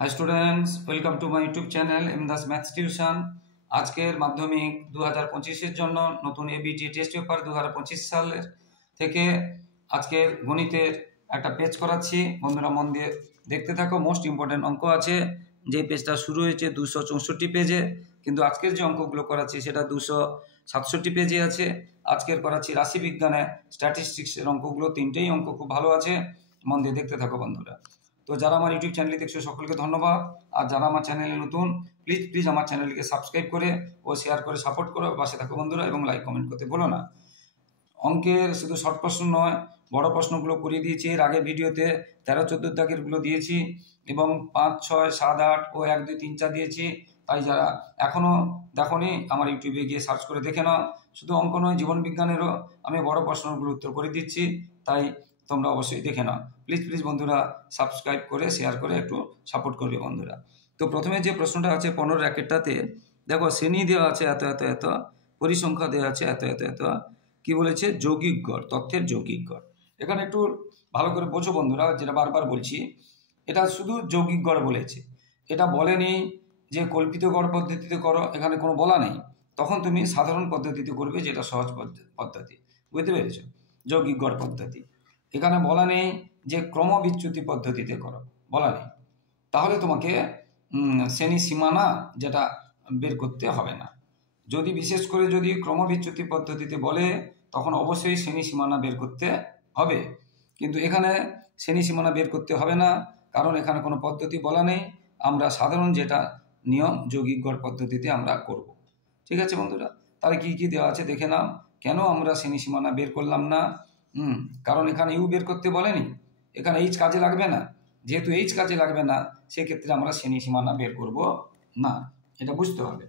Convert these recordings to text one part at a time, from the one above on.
High students, welcome to my YouTube channel एमदास maths tuition. আজকের মাধ্যমিক 2025-এর জন্য নতুন এবিটি টেস্ট পেপার 2025 সালের থেকে আজকের গণিতের একটা পেজ করাচ্ছি। বন্ধুরা মন দিয়ে দেখতে থাকো। মোস্ট ইম্পর্টেন্ট অঙ্ক আছে, যে পেজটা শুরু হয়েছে 264 পেজে, কিন্তু আজকের যে অঙ্কগুলো করাচ্ছি সেটা 267 পেজে আছে। আজকের করাচ্ছি রাশিবিজ্ঞানে স্ট্যাটিস্টিক্সের অঙ্কগুলো, তিনটেই অঙ্ক খুব ভালো আছে, মন দিয়ে দেখতে থাকো বন্ধুরা। তো যারা আমার ইউটিউব চ্যানেলে দেখছো সকলকে ধন্যবাদ, আর যারা আমার চ্যানেলে নতুন প্লিজ আমার চ্যানেলকে সাবস্ক্রাইব করে ও শেয়ার করে সাপোর্ট করো, পাশে থাকো বন্ধুরা, এবং লাইক কমেন্ট করতে ভুলো না। অঙ্কের শুধু শর্ট প্রশ্ন নয়, বড় প্রশ্নগুলো করিয়ে দিয়েছি। এর আগের ভিডিওতে 13-14 দাগেরগুলো দিয়েছি এবং 5, 6, 7, 8 ও 1, 2, 3, 4 দিয়েছি। তাই যারা এখনও দেখোনি আমার ইউটিউবে গিয়ে সার্চ করে দেখে নাও। শুধু অঙ্ক নয়, জীবন বিজ্ঞানেরও আমি বড় প্রশ্নগুলো উত্তর করে দিচ্ছি, তাই তোমরা অবশ্যই দেখে নাও। প্লিজ বন্ধুরা সাবস্ক্রাইব করে শেয়ার করে একটু সাপোর্ট করবে বন্ধুরা। তো প্রথমে যে প্রশ্নটা আছে 15 র্যাকেটটাতে দেখো, শ্রেণী দেওয়া আছে এত এত এত, পরিসংখ্যা দেওয়া আছে এত এত এত, কি বলেছে? যৌগিক গড়, তথ্যের যৌগিক গড়। এখানে একটু ভালো করে বোঝো বন্ধুরা, যেটা বারবার বলছি, এটা শুধু যৌগিক গড় বলেছে, এটা বলেনি যে কল্পিত গড় পদ্ধতিতে করো, এখানে কোনো বলা নেই। তখন তুমি সাধারণ পদ্ধতিতে করবে, যেটা সহজ পদ্ধতি, বুঝতে পেরেছো? যৌগিক গড় পদ্ধতি। এখানে বলা নেই যে ক্রমবিচ্যুতি পদ্ধতিতে করো, বলা নেই। তাহলে তোমাকে শ্রেণী সীমানা যেটা বের করতে হবে না। যদি বিশেষ করে যদি ক্রমবিচ্যুতি পদ্ধতিতে বলে, তখন অবশ্যই শ্রেণী সীমানা বের করতে হবে। কিন্তু এখানে শ্রেণী সীমানা বের করতে হবে না, কারণ এখানে কোনো পদ্ধতি বলা নেই। আমরা সাধারণ যেটা নিয়ম, যৌগিক গড় পদ্ধতিতে আমরা করব। ঠিক আছে বন্ধুরা? তাহলে কি কি দেওয়া আছে দেখে নাও। কেন আমরা শ্রেণী সীমানা বের করলাম না? কারণ এখানে ইউ বের করতে বলেনি, এখানে এইচ কাজে লাগবে না। যেহেতু এইচ কাজে লাগবে না, সেক্ষেত্রে আমরা শ্রেণী সীমানা বের করব না, এটা বুঝতে হবে।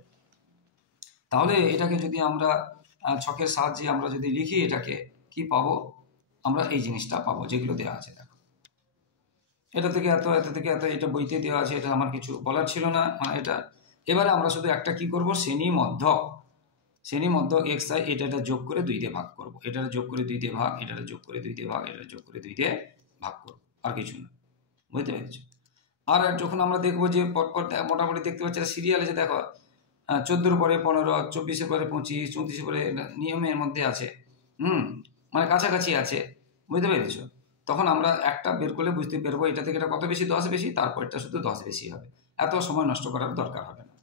তাহলে এটাকে যদি আমরা ছকের সাহায্যে আমরা যদি লিখি, এটাকে কি পাবো? আমরা এই জিনিসটা পাবো, যেগুলো দেওয়া আছে। দেখো, এটা থেকে এত, এত থেকে এত, এটা বইতে দেওয়া আছে, এটা আমার কিছু বলার ছিল না, মানে এটা। এবারে আমরা শুধু একটা কি করব, শ্রেণী মধ্যক এক্স আই, এটা যোগ করে 2 দিয়ে ভাগ করব, এটা যোগ করে 2 দিয়ে ভাগ, এটা যোগ করে 2 দিয়ে ভাগ, এটা যোগ করে 2 দিয়ে ভাগ করব, আর কিছু না। বুঝতে পেরেছো? আর যখন আমরা দেখবো যে পরপর মোটামুটি দেখতে পাচ্ছি সিরিয়াল আছে, দেখো 14 পরে 15, 24 পরে 25, 34 পরে নিয়মের মধ্যে আছে, মানে কাছাকাছি আছে। বুঝতে পেরেছো? তখন আমরা একটা বের করলে বুঝতে পারবো এটা থেকে এটা কত বেশি, 10 বেশি, তারপর এটা শুধু 10 বেশি হবে। এত সময় নষ্ট করার দরকার হবে না,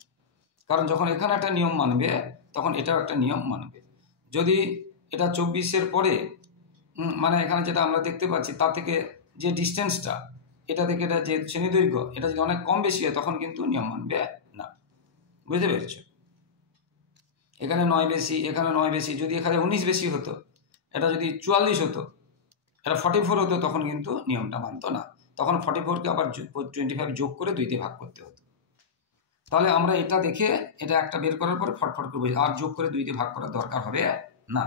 কারণ যখন এখানে একটা নিয়ম মানবে, তখন এটাও একটা নিয়ম মানবে। যদি এটা 24-এর পরে, মানে এখানে যেটা আমরা দেখতে পাচ্ছি, তার থেকে যে ডিস্টেন্সটা, এটা থেকে এটা যে শ্রেণী দৈর্ঘ্য, এটা যদি অনেক কম বেশি হয়, তখন কিন্তু নিয়ম মানবে না। বুঝতে পেরেছো? এখানে 9 বেশি, এখানে 9 বেশি, যদি এখানে 19 বেশি হতো, এটা যদি 44 হতো, এটা 44 হতো, তখন কিন্তু নিয়মটা মানতো না। তখন 44-কে আবার 25 যোগ করে 2 দিয়ে ভাগ করতে হতো। তাহলে আমরা এটা দেখে, এটা একটা বের করার পর ফটফট করে আর যোগ করে 2 দিয়ে ভাগ করার দরকার হবে না।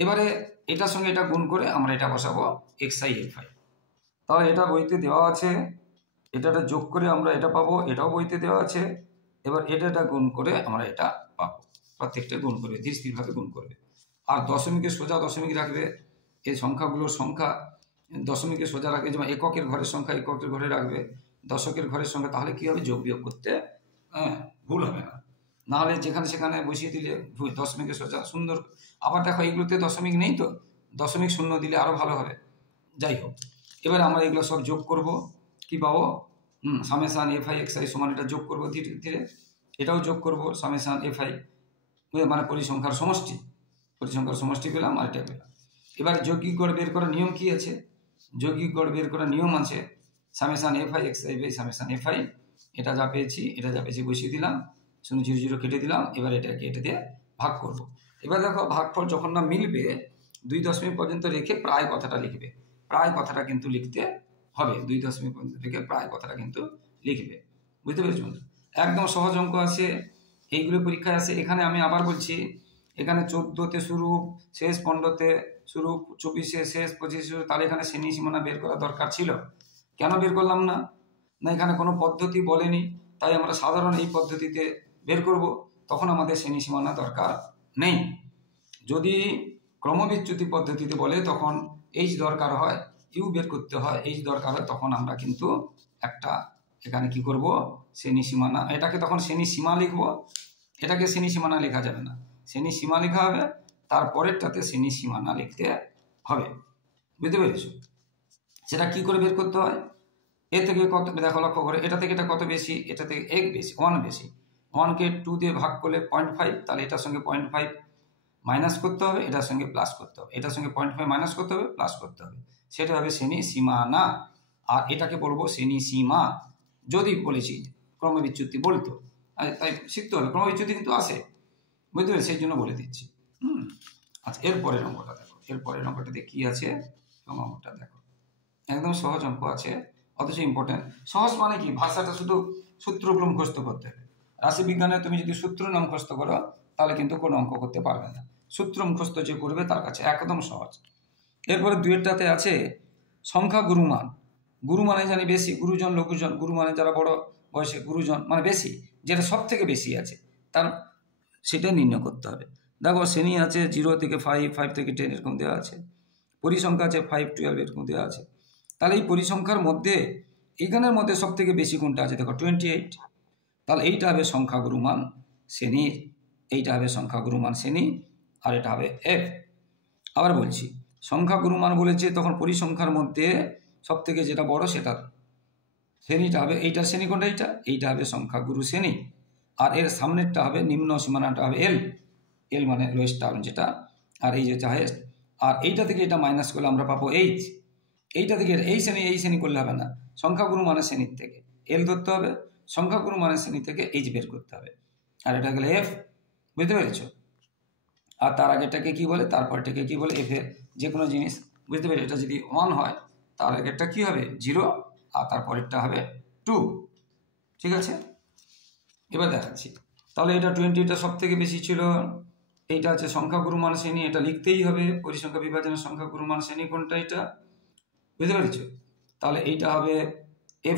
এবারে এটার সঙ্গে এটা গুণ করে আমরা এটা বসাবো এক্স আই এফ আই। তাহলে এটা বইতে দেওয়া আছে, এটা যোগ করে আমরা এটা পাবো, এটাও বইতে দেওয়া আছে। এবার এটা গুণ করে আমরা এটা পাবো, প্রত্যেকটা গুণ করবে, ধীরে স্থিরভাবে গুণ করবে। আর দশমিকে সোজা দশমিক রাখবে, এই সংখ্যাগুলোর সংখ্যা দশমিকে সোজা রাখবে, যেমন এককের ঘরের সংখ্যা এককের ঘরে রাখবে, দশকের ঘরের সংখ্যা, তাহলে কি হবে? যোগ বিয়োগ করতে ভুল হবে না। নাহলে যেখানে সেখানে বসিয়ে দিলে দশমিকে সোজা সুন্দর। আবার দেখো, এইগুলোতে দশমিক নেই, তো দশমিক শূন্য দিলে আরো ভালো হবে। যাই হোক, এবার আমরা এগুলো সব যোগ করব, কি পাবো? Summation f i x I সমান, এটা যোগ করবো ধীরে ধীরে, এটাও যোগ করবো, সামেশান এফ আই, মানে পরিসংখ্যার সমষ্টি পেলাম, আর এটা পেলাম। এবার যৌগিক গড় বের করার নিয়ম কি আছে? যৌগিক গড় বের করার নিয়ম আছে summation f i x i by summation f i. এটা যা পেয়েছি বসিয়ে দিলাম, 0 0 0 কেটে দিলাম। এবার এটাকে এটা দিয়ে ভাগ করব। এবার দেখো, ভাগফল যখন না মিলবে, 2 দশমিক পর্যন্ত রেখে প্রায় কথাটা লিখবে। প্রায় কথাটা কিন্তু লিখতে হবে, 2 দশমিক পর্যন্ত রেখে প্রায় কথাটা কিন্তু লিখবে। বুঝতে পেরেছো? একদম সহজ অঙ্ক আছে, এইগুলো পরীক্ষায় আসে। এখানে আমি আবার বলছি, এখানে 14-তে শুরু, শেষ 15-তে শুরু, 24-এ শেষ, 25-এ শুরু, তাহলে এখানে শ্রেণী সীমানা বের করা দরকার ছিল। কেন বের করলাম না? এখানে কোনো পদ্ধতি বলেনি, তাই আমরা সাধারণ এই পদ্ধতিতে বের করব, তখন আমাদের শ্রেণী সীমানা দরকার নেই। যদি ক্রমবিচ্যুতি পদ্ধতিতে বলে, তখন এইচ দরকার হয়, ইউ বের করতে হয়, এইচ দরকার হয়, তখন আমরা কিন্তু একটা এখানে কি করব, শ্রেণী সীমানা, এটাকে তখন শ্রেণী সীমা লিখব, এটাকে শ্রেণী সীমানা লেখা যাবে না, শ্রেণী সীমা লেখা হবে, তারপরেরটাতে শ্রেণী সীমানা লিখতে হবে। বুঝতে পেরেছো? সেটা কি করে বের করতে হয়, এ থেকে কত দেখো, লক্ষ্য করে এটা থেকে এটা কত বেশি, এটা থেকে 1 বেশি, 1 বেশি, 1কে 2 দিয়ে ভাগ করলে 0.5, তাহলে এটার সঙ্গে 0.5 মাইনাস করতে হবে, এটার সঙ্গে প্লাস করতে হবে, এটার সঙ্গে 0.5 মাইনাস করতে হবে, প্লাস করতে হবে, সেটা হবে শ্রেণী সীমানা। আর এটাকে বলবো শ্রেণী সীমা। যদি বলেছি ক্রমবিচ্যুতি বলতো, তাই শিখতে হবে, ক্রমবিচ্যুতি কিন্তু আসে, বুঝতে পেরেছি, সেই জন্য বলে দিচ্ছি। আচ্ছা, এরপরের অঙ্কটা দেখো, এরপরের অঙ্কটাতে কি আছে, অঙ্কটা দেখো, একদম সহজ অঙ্ক আছে, অথচ ইম্পর্টেন্ট। সহজ মানে কি, ভাষাটা শুধু সূত্রগুলো মুখস্থ করতে হবে। রাশিবিজ্ঞানে তুমি যদি সূত্র না মুখস্থ করো তাহলে কিন্তু কোনো অঙ্ক করতে পারবে না, সূত্র মুখস্থ যে করবে তার কাছে একদম সহজ। এরপরে দুয়েরটাতে আছে সংখ্যা গুরুমান। গুরু মানে জানি বেশি, গুরুজন লঘুজন, গুরু মানে যারা বড় বয়সে, গুরুজন মানে বেশি, যেটা সব থেকে বেশি আছে তার সেটা নির্ণয় করতে হবে। দেখো শ্রেণী আছে 0 থেকে 5, 5 থেকে 10 এরকম দেওয়া আছে, পরিসংখ্যা আছে 5, 12 এরকম দেওয়া আছে। তাহলে এই পরিসংখ্যার মধ্যে এখানের মধ্যে সব থেকে বেশি কোনটা আছে, দেখো 28, তাহলে এইটা হবে সংখ্যা গুরুমান শ্রেণীর, এইটা হবে সংখ্যা গুরুমান শ্রেণী, আর এটা হবে এফ। আবার বলছি, সংখ্যা গুরুমান বলেছে, তখন পরিসংখ্যার মধ্যে সব থেকে যেটা বড় সেটা শ্রেণীটা হবে, এইটার শ্রেণী কোনটা, এইটা হবে সংখ্যা গুরু শ্রেণী, আর এর সামনেরটা হবে নিম্ন সীমানাটা হবে এল, এল মানে লোয়েস্ট টার্ম যেটা, আর এই যেটা হাইয়েস্ট, আর এইটা থেকে এটা মাইনাস করলে আমরা পাবো এইচ, এইটা থেকে এই শ্রেণী করলে হবে না, সংখ্যাগুরু মানের শ্রেণীর থেকে এল ধরতে হবে, সংখ্যাগুরু মানের শ্রেণী থেকে এইচ বের করতে হবে, আর এটা গেলে এফ। বুঝতে পেরেছ? আর তার আগেরটাকে কি বলে, তারপরটাকে কি বলে, এফ এর যে কোনো জিনিস। বুঝতে পেরেছ? এটা যদি 1 হয় তার আগেরটা কি হবে 0, আর তারপরেরটা হবে 2। ঠিক আছে, এবার দেখাচ্ছি। তাহলে এটা 20টা সব থেকে বেশি ছিল, এইটা আছে সংখ্যাগুরু মান শ্রেণী, এটা লিখতেই হবে, পরিসংখ্যা বিভাজনের সংখ্যাগুরু মান শ্রেণী কোনটা, এটা। বুঝতে পেরেছ? তাহলে এইটা হবে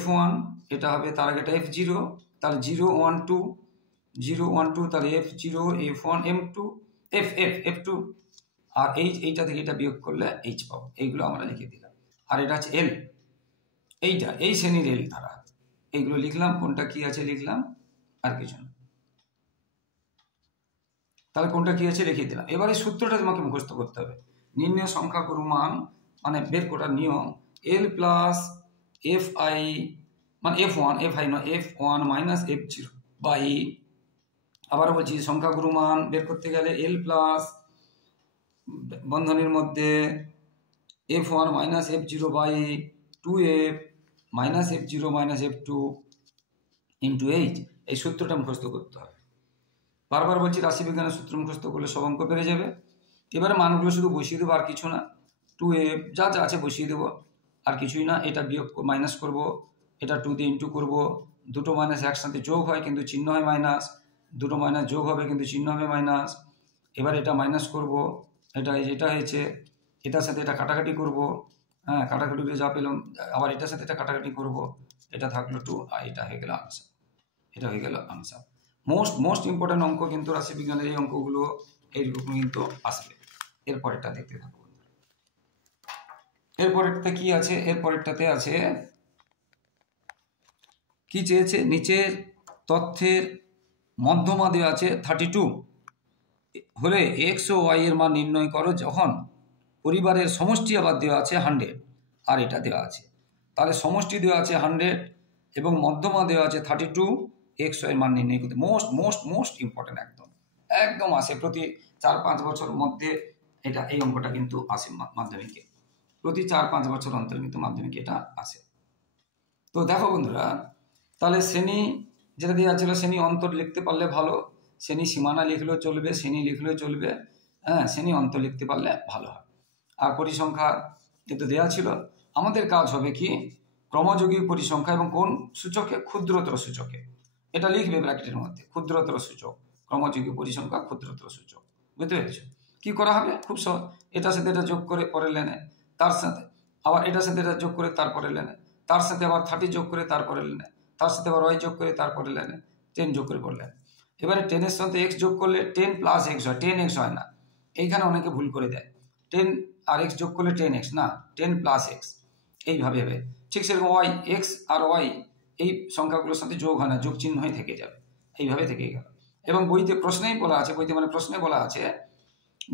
F1, এটা হবে তার আগে এটা F0, তাহলে 0, 1, 2, 0, 1, 2, তাহলে F0, F1, M2, F2, আর এইটা থেকে এটা বিয়োগ করলে H পাবো, এইগুলো আমরা লিখে দিলাম। আর এটা আছে L, এইটা এই শ্রেণীর L ধারা, এইগুলো লিখলাম, কোনটা কি আছে লিখলাম, আর কিছু না। তাহলে কোনটা কি আছে লিখে দিলাম। এবারে সূত্রটা তোমাকে মুখস্থ করতে হবে, নির্ণয় সংখ্যা গুরুমান মানে বের করার নিয়ম, L প্লাস Fi মানে Fi নয়, F1 মাইনাস F0 বাই, আবার বলছি সংখ্যা গুরুমান বের করতে গেলে L প্লাস বন্ধনীর মধ্যে F1 minus F0 by 2F minus F0 minus F2 into H, এই সূত্রটা মুখস্থ করতে হবে। বারবার বলছি, রাশিবিজ্ঞানের সূত্র মুখস্থ করলে সব অঙ্ক পেরে যাবে। এবারে মানগুলো শুধু বসিয়ে দেবো, আর কিছু না, 2F যা যা আছে বসিয়ে দেবো, আর কিছুই না। এটা বিয়োগ মাইনাস করব, এটা 2 দিয়ে ইন্টু করবো, দুটো মাইনাস একসাথে যোগ হয় কিন্তু চিহ্ন হয় মাইনাস, দুটো মাইনাস যোগ হবে কিন্তু চিহ্ন হবে মাইনাস। এবার এটা মাইনাস করব, এটা যেটা হয়েছে এটার সাথে এটা কাটাকাটি করব, হ্যাঁ কাটাকাটি করে যা পেলাম, আবার এটার সাথে এটা কাটাকাটি করব, এটা থাকলো 2, আর এটা হয়ে গেল আনসার, এটা হয়ে গেল আনসার। মোস্ট ইম্পর্টেন্ট অঙ্ক কিন্তু রাশিবিজ্ঞানের এই অঙ্কগুলো এইরকম কিন্তু আসবে। এরপরেরটা দেখতে থাকবো। এরপরেরটা কি আছে, এরপরেরটাতে আছে কি চেয়েছে, নিচের তথ্যের মধ্যমা দেওয়া আছে 32 হলে এক্স ও ওয়াই এর মান নির্ণয় করো যখন পরিবারের সমষ্টি আবার দেওয়া আছে 100, আর এটা দেওয়া আছে। তাহলে সমষ্টি দেওয়া আছে 100 এবং মধ্যমা দেওয়া আছে 32, এক্স ওয়াই এর মান নির্ণয় করতে মোস্ট ইম্পর্টেন্ট, একদম আসে প্রতি 4-5 বছর মধ্যে, এটা এই অঙ্কটা কিন্তু আসে মাধ্যমিকে, প্রতি 4-5 বছর অন্তর কিন্তু মাধ্যমিকে এটা আসে। তো দেখো বন্ধুরা, তাহলে শ্রেণী যেটা দেওয়া ছিল, শ্রেণী অন্তর লিখতে পারলে ভালো, শ্রেণী সীমানা লিখলেও চলবে, শ্রেণী লিখলেও চলবে, হ্যাঁ শ্রেণী অন্তর লিখতে পারলে ভালো হয়। আর পরিসংখ্যা যেটা দেওয়া ছিল, আমাদের কাজ হবে কি, ক্রমযোগী পরিসংখ্যা এবং কোন সূচকে, ক্ষুদ্রতর সূচকে, এটা লিখবে ব্র্যাকেটের মধ্যে, ক্ষুদ্রতর সূচক, ক্রমযোগী পরিসংখ্যা ক্ষুদ্রতর সূচক। বুঝতে পেরেছো? কি করা হবে, খুব সহজ, এটার সাথে এটা যোগ করে পরে লেনে, তার সাথে আবার এটার সাথে এটা যোগ করে তারপরে লেনে, তার সাথে আবার 30 যোগ করে তারপরে লেনে, তার সাথে আবার ওয়াই যোগ করে তারপরে লেনে, 10 যোগ করে পড়লেন। এবারে 10 এর সাথে x যোগ করলে 10 প্লাস x হয়, 10x হয় না, এইখানে অনেকে ভুল করে দেয়, 10 আর x যোগ করলে 10x না, 10 প্লাস x এইভাবে হবে। ঠিক সেরকম ওয়াই, এক্স আর ওয়াই এই সংখ্যাগুলোর সাথে যোগ হয় না, যোগ চিহ্ন হয়ে থেকে যাবে, এইভাবে থেকে গেল। এবং বইতে প্রশ্নেই বলা আছে, বইতে মানে প্রশ্নে বলা আছে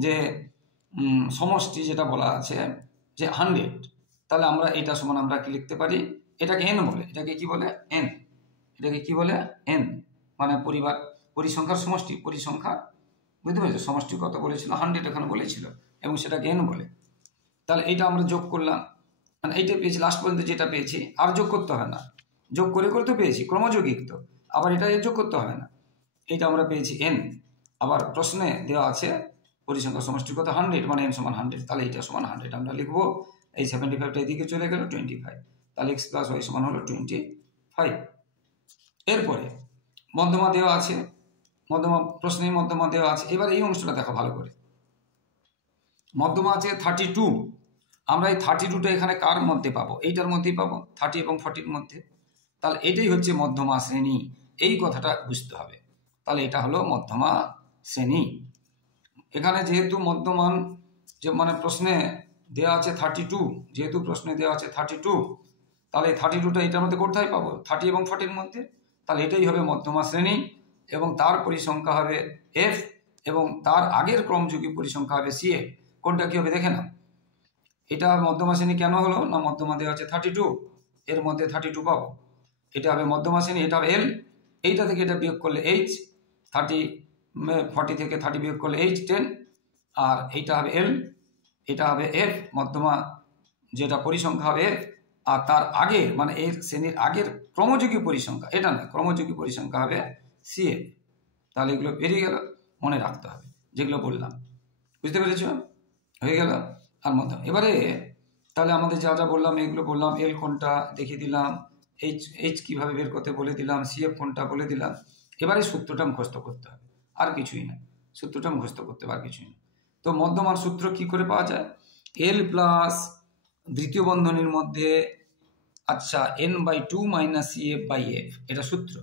যে সমষ্টি যেটা বলা আছে যে 100, তাহলে আমরা এটা সমান আমরা কি লিখতে পারি, এটাকে এন বলে, এটাকে কি বলে এন, এটাকে কি বলে এন, মানে পরিসংখ্যার সমষ্টি, পরিসংখ্যা, বুঝতে পেরেছো? সমষ্টি কত বলেছিল? 100 এখানে বলেছিল, এবং সেটাকে এন বলে। তাহলে এইটা আমরা যোগ করলাম, মানে এইটা পেয়েছি, লাস্ট পর্যন্ত যেটা পেয়েছি আর যোগ করতে হবে না, যোগ করে করে তো পেয়েছি, ক্রমযৌগিক তো, আবার এটা যোগ করতে হবে না, এইটা আমরা পেয়েছি এন। আবার প্রশ্নে দেওয়া আছে পরিসংখ্যার সমষ্টি কত? 100, মানে এন সমান 100, তাহলে এইটা সমান 100 আমরা লিখবো। এই 75টা এদিকে চলে গেল, 25, তাহলে এক্স প্লাস ওয়াই সমান হলো 25। এরপরে মধ্যমা দেওয়া আছে, মধ্যমা প্রশ্নের মধ্যমা দেওয়া আছে। এবার এই অংশটা দেখো ভালো করে, মধ্যমা আছে 32, আমরা এই 32টা এখানে কার মধ্যে পাবো? এইটার মধ্যেই পাবো, 30 এবং 40-র মধ্যে। তাহলে এটাই হচ্ছে মধ্যমা শ্রেণী, এই কথাটা বুঝতে হবে। তাহলে এটা হলো মধ্যমা শ্রেণী। এখানে যেহেতু মধ্যমান, যে মানে প্রশ্নে দেওয়া আছে 32, যেহেতু প্রশ্নে দেওয়া আছে 32, তাহলে 32টা এটার মধ্যে কোথায় পাবো? 30 এবং 40-র মধ্যে। তাহলে এটাই হবে মধ্যমা শ্রেণী, এবং তার পরিসংখ্যা হবে এফ, এবং তার আগের ক্রমযুগী পরিসংখ্যা হবে সিএ। কোনটা কি হবে দেখে না। এটা মধ্যমা শ্রেণী কেন হলো না? মধ্যমা দেওয়া আছে 32, এর মধ্যে 32 পাবো, এটা হবে মধ্যমা শ্রেণী, এটা হবে এল, এইটা থেকে এটা বিয়োগ করলে এইচ, 40 থেকে 30 বিয়োগ করলে এইচ 10, আর এইটা হবে এল, এটা হবে এফ, মধ্যমা যেটা পরিসংখ্যা হবে এফ, আর তার আগে মানে এর শ্রেণীর আগের ক্রমযুগী পরিসংখ্যা, এটা না, ক্রমযুগী পরিসংখ্যা হবে সিএ। তাহলে এগুলো বেরিয়ে গেল, মনে রাখতে হবে যেগুলো বললাম, বুঝতে পেরেছ? হয়ে গেল। আর মধ্যম এবারে তাহলে আমাদের যা যা বললাম এগুলো বললাম, এল কোনটা দেখিয়ে দিলাম, এইচ কিভাবে বের করতে বলে দিলাম, সিএফ কোনটা বলে দিলাম। এবারে সূত্রটা মুখস্থ করতে হবে, আর কিছুই না, সূত্রটা মুখস্থ করতে হবে, আর কিছুই না। তো মধ্যমান সূত্র কি করে পাওয়া যায়? এল প্লাস দ্বিতীয় বন্ধনীর মধ্যে, আচ্ছা, n/2 - CF/F, এটা সূত্র।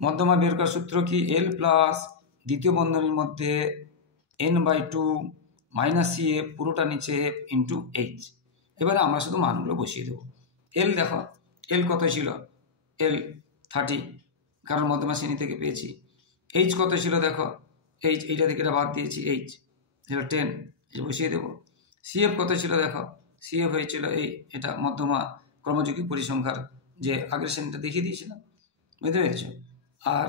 মধ্যমা বের করার সূত্র কি? এল প্লাস দ্বিতীয় বন্ধনীর মধ্যে n/2 - CF, পুরোটা নিচে F ইন্টু এইচ। এবারে আমরা শুধু মানগুলো বসিয়ে দেবো। এল দেখো, এল কত ছিল? এল 30, কারণ মধ্যমা শ্রেণী থেকে পেয়েছি। এইচ কত ছিল দেখো, এইচ এইটা থেকে এটা বাদ দিয়েছি, এইচ ছিল 10, এই বসিয়ে দেবো। সিএফ কত ছিল দেখো, সিএফ হয়েছিল এই, এটা মধ্যমা ক্রমযুগী পরিসংখ্যার যে আগের শ্রেণীটা দেখিয়ে দিয়েছিলাম, বুঝতে পেরেছ? আর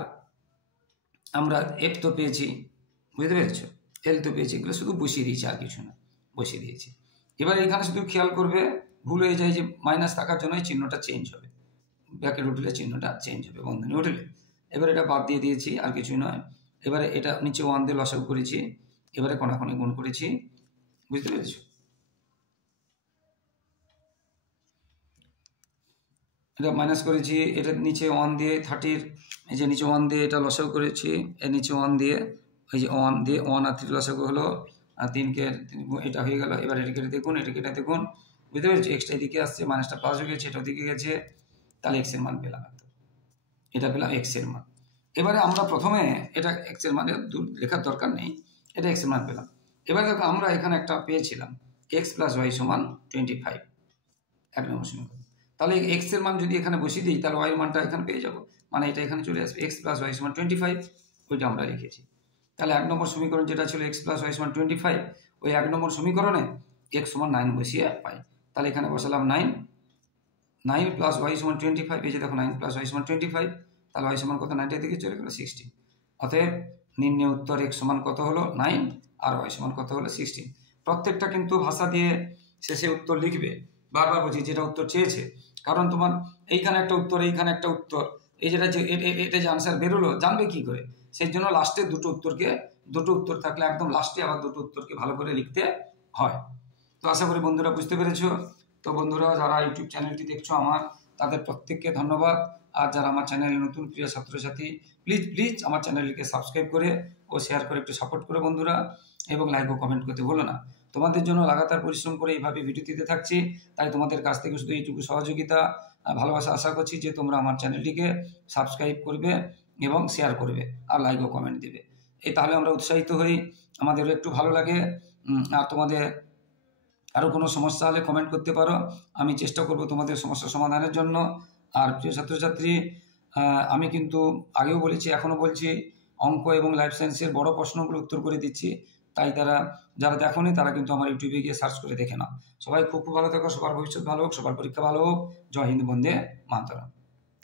আমরা এফ তো পেয়েছি, বুঝতে পেরেছ, এল তো পেয়েছি, এগুলো শুধু বসিয়ে দিয়েছি, আর কিছু না, বসিয়ে দিয়েছি। এবার এখানে শুধু খেয়াল করবে, ভুল হয়ে যায় যে মাইনাস থাকার জন্য এই চিহ্নটা চেঞ্জ হবে, ব্র্যাকেট উঠলে চিহ্নটা চেঞ্জ হবে, বন্ধনী উঠলে। এবার এটা বাদ দিয়ে দিয়েছি, আর কিছুই নয়। এবারে এটা নিচে 1 দিয়ে লসাগু করেছি, এবারে কোনাকুনি গুণ করেছি, বুঝতে পেরেছ? এটা মাইনাস করেছি, এটা নিচে 1 দিয়ে 30, এই যে নিচে 1 দিয়ে এটা লসাগু করেছি, এর নিচে 1 দিয়ে, এই যে 1 দিয়ে 1 আর 3 লসাগু হলো, আর 3কে এটা হয়ে গেল। এবার এটাকে দেখুন, এটাকে এটা দেখুন, বুঝতে পেরেছি? এক্সটা এদিকে আসছে, মাইনাসটা প্লাস হয়ে গেছে, এটা ওদিকে গেছে, তাহলে এক্স এর মান পেলাম, এটা পেলাম এক্স এর মান। এবারে আমরা প্রথমে এটা এক্স এর মানে লেখার দরকার নেই, এটা এক্স এর মান পেলাম। এবার দেখো আমরা এখানে একটা পেয়েছিলাম এক্স প্লাস ওয়াই সমান 25, 1 নম্বর সমীকরণ। তাহলে এক্স এর মান যদি এখানে বসিয়ে দিই, তাহলে ওয়াই মানটা এখানে পেয়ে যাবো, মানে এটা এখানে চলে আসবে, এক্স প্লাস ওয়াই সমান 25, ওইটা আমরা লিখেছি। তাহলে 1 নম্বর সমীকরণ যেটা ছিল এক্স প্লাস ওয়াই সমান 25, ওই 1 নম্বর সমীকরণে এক্স সমান 9 বসিয়ে পাই। তাহলে এখানে বসালাম 9 প্লাস ওয়াই সমান 25, এই যে দেখো 9 প্লাস ওয়াই সমান 25, তাহলে ওয়াই সমান কত? 9 দিকে চলে গেল 16। অতএব নিম্নে উত্তর এক্স সমান কত হলো? 9, আর ওয়াই সমান কত হলো? 16। প্রত্যেকটা কিন্তু ভাষা দিয়ে শেষে উত্তর লিখবে, বারবার বলছি যেটা উত্তর চেয়েছে, কারণ তোমার এইখানে একটা উত্তর, এইখানে একটা উত্তর, এই যেটা এটা যে আনসার বেরোলো জানবে কি করে? সেই জন্য লাস্টে দুটো উত্তর থাকলে একদম লাস্টে আবার দুটো উত্তরকে ভালো করে লিখতে হয়। তো আশা করি বন্ধুরা বুঝতে পেরেছো। তো বন্ধুরা যারা ইউটিউব চ্যানেলটি দেখছো আমার, তাদের প্রত্যেককে ধন্যবাদ। আর যারা আমার চ্যানেলে নতুন প্রিয় ছাত্রছাত্রী, প্লিজ আমার চ্যানেলটিকে সাবস্ক্রাইব করে ও শেয়ার করে একটু সাপোর্ট করে বন্ধুরা, এবং লাইক ও কমেন্ট করতে ভুলো না। তোমাদের জন্য লাগাতার পরিশ্রম করে এইভাবে ভিডিও দিতে থাকছি, তাই তোমাদের কাছ থেকে শুধু এইটুকু সহযোগিতা, ভালোবাসা আশা করছি যে তোমরা আমার চ্যানেলটিকে সাবস্ক্রাইব করবে এবং শেয়ার করবে, আর লাইক ও কমেন্ট দেবে। এই তাহলে আমরা উৎসাহিত হই, আমাদেরও একটু ভালো লাগে। আর তোমাদের আরও কোনো সমস্যা হলে কমেন্ট করতে পারো, আমি চেষ্টা করব তোমাদের সমস্যা সমাধানের জন্য। আর প্রিয় ছাত্রছাত্রী, আমি কিন্তু আগেও বলেছি, এখনও বলছি, অঙ্ক এবং লাইফ সায়েন্সের বড় প্রশ্নগুলো উত্তর করে দিচ্ছি। তাই যারা দেখোনি তারা কিন্তু আমার ইউটিউবে গিয়ে সার্চ করে দেখে নাও। সবাই খুব খুব ভালো থাকো, সবার ভবিষ্যৎ ভালো হোক, সবার পরীক্ষা ভালো হোক। জয় হিন্দ, বন্দে মাতরম।